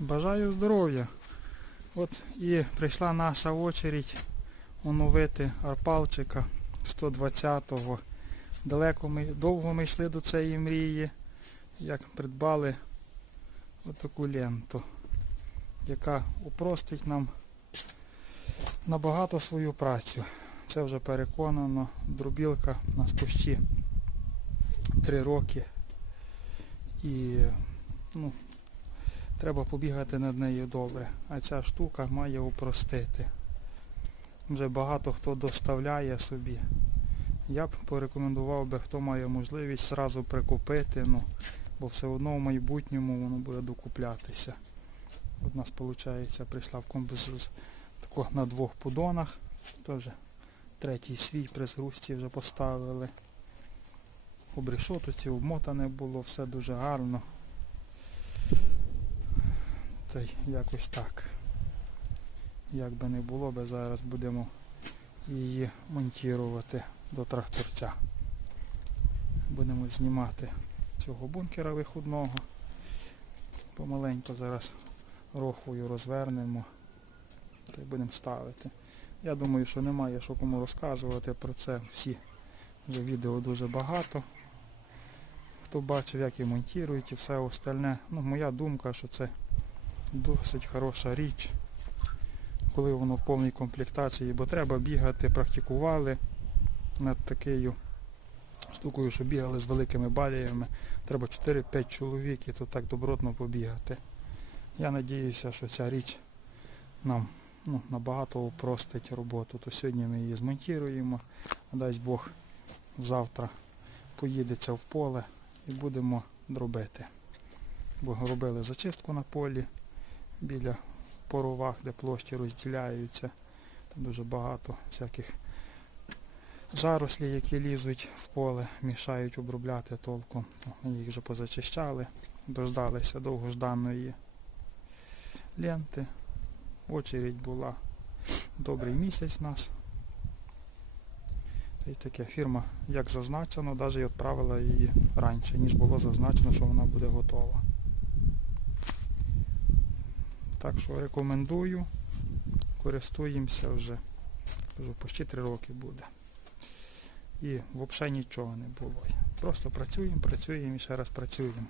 Бажаю здоров'я. От і прийшла наша очередь оновити арпалчика 120-го. Далеко ми, довго ми йшли до цієї мрії, як придбали отаку ленту, яка упростить нам набагато свою працю. Це вже переконано. Дробілка у нас почти 3 роки. І ну, треба побігати над нею добре. А ця штука має упростити. Вже багато хто доставляє собі. Я б порекомендував би, хто має можливість зразу прикупити, ну, бо все одно в майбутньому воно буде докуплятися. От у нас виходить, прийшла в комбіз з- тако на двох подонах. Теж третій свій при зрусті вже поставили. Обрешотуці обмотане було, все дуже гарно. Та й якось так. Як би не було би, зараз будемо її монтувати до тракторця. Будемо знімати цього бункера виходного. Помаленько зараз рохвою розвернемо та й будемо ставити. Я думаю, що немає що кому розказувати про це. Всі вже відео дуже багато. Хто бачив, як і монтують і все остальне. Ну, моя думка, що це досить хороша річ, коли воно в повній комплектації, бо треба бігати, практикували над такою штукою, що бігали з великими баліями. Треба 4-5 чоловік і то так добротно побігати. Я надіюся, що ця річ нам ну, набагато упростить роботу. То сьогодні ми її змонтуємо, дасть Бог завтра поїдеться в поле і будемо дробити. Бо робили зачистку на полі біля поровах, де площі розділяються. Там дуже багато всяких зарослів, які лізуть в поле, мішають обробляти толком. Ми їх вже позачищали, дождалися довгожданої ленти. Очередь була добрий місяць у нас. Та й таке фірма, як зазначено, навіть відправила її раніше, ніж було зазначено, що вона буде готова. Так що рекомендую, користуємося вже. Кажу, почти 3 роки буде. І взагалі нічого не було. Просто працюємо, працюємо і ще раз працюємо.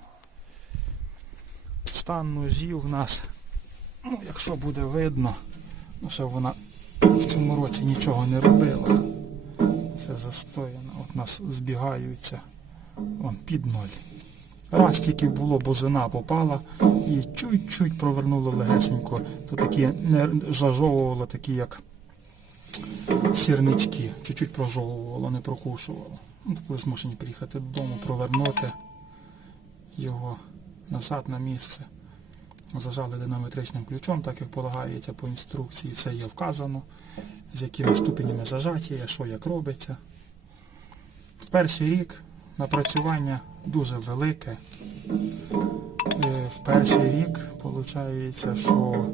Стан ножів в нас, ну, якщо буде видно, ну ще вона в цьому році нічого не робила. Все застояно. От нас збігаються вон, під ноль. Раз тільки було, бозина попала і чуть-чуть провернуло легесенько, то такі не зажовувало, такі як сірнички. Чуть-чуть прожовувало, не прокушувало. Ну, були змушені приїхати додому, провернути його назад на місце. Зажали динаметричним ключом, так як полагається по інструкції, все є вказано, з якими ступенями зажаття, що як робиться. Перший рік напрацювання дуже велике. В перший рік виходить, що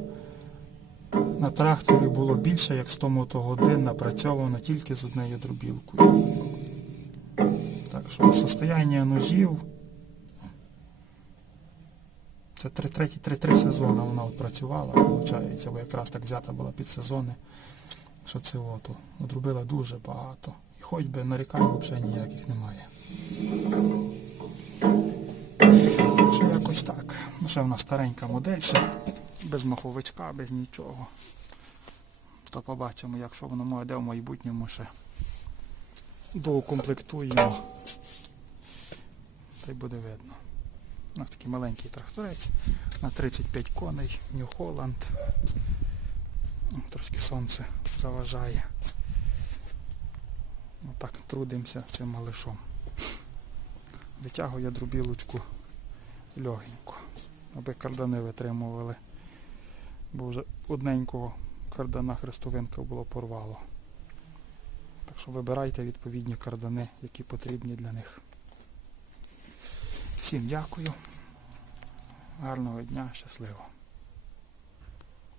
на тракторі було більше як 100 мотогодин напрацьовано тільки з однією дробілкою. Так що состояння ножів. Це три, треті, три, три сезони вона от працювала, виходить, бо якраз так взята була під сезони, що це от, одрубила дуже багато. І хоч би нарікань взагалі ніяких немає. Ще в нас старенька модель, ще без маховичка, без нічого. То побачимо, якщо воно може де в майбутньому ще доукомплектуємо. Та й буде видно. У нас такий маленький тракторець на 35 коней. Ну, Трошки сонце заважає. Отак трудимося цим малишом. Витягую я дробілочку легенько, аби кардани витримували. Бо вже одненького кардана хрестовинка було порвало. Так що вибирайте відповідні кардани, які потрібні для них. Всім дякую. Гарного дня, щасливо.